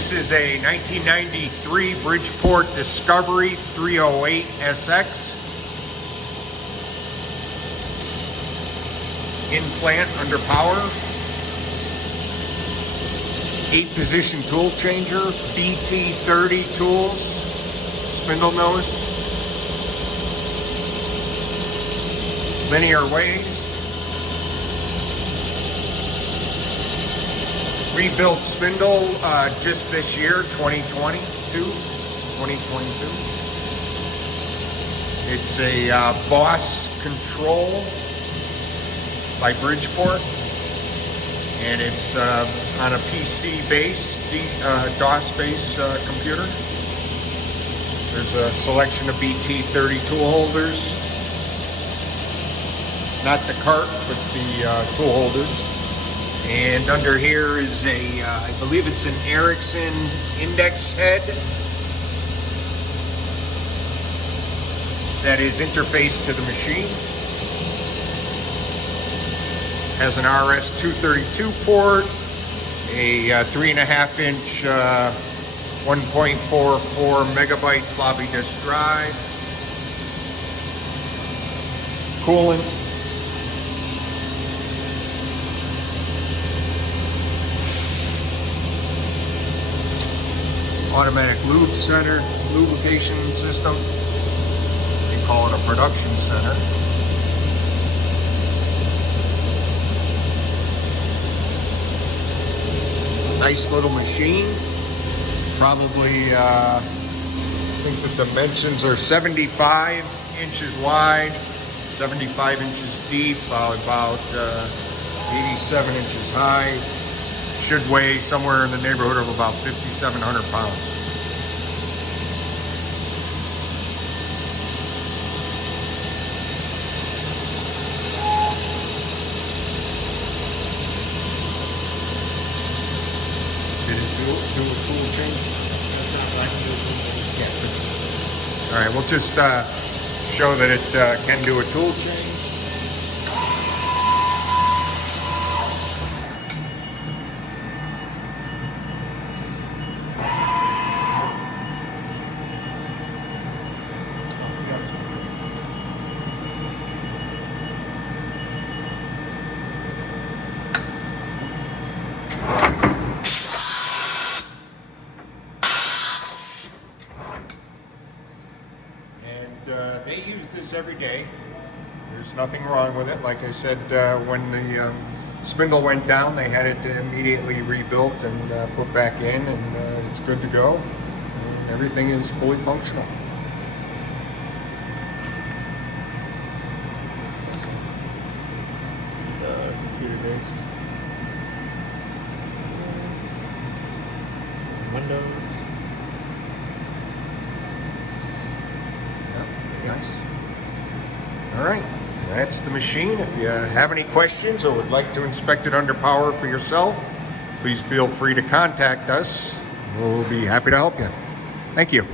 This is a 1993 Bridgeport Discovery 308 SX. In plant under power. 8-position tool changer, BT30 tools, spindle nose. Linear ways. Rebuilt spindle just this year, 2022. It's a Boss Control by Bridgeport, and it's on a PC base, DOS base computer. There's a selection of BT30 tool holders. Not the cart, but the tool holders. And under here is a, I believe it's an Ericsson index head that is interfaced to the machine. Has an RS-232 port, a 3.5-inch 1.44 megabyte floppy disk drive, coolant, automatic lube center, lubrication system. You can call it a production center. Nice little machine. Probably, I think the dimensions are 75 inches wide, 75 inches deep, about 87 inches high. Should weigh somewhere in the neighborhood of about 5,700 pounds. Did it do a tool change? Yeah. All right, we'll just show that it can do a tool change. They use this every day. There's nothing wrong with it. Like I said, when the spindle went down, they had it immediately rebuilt and put back in, and it's good to go. And everything is fully functional. Computer-based Windows. Nice. All right, that's the machine. If you have any questions or would like to inspect it under power for yourself, please feel free to contact us. We'll be happy to help you. Thank you.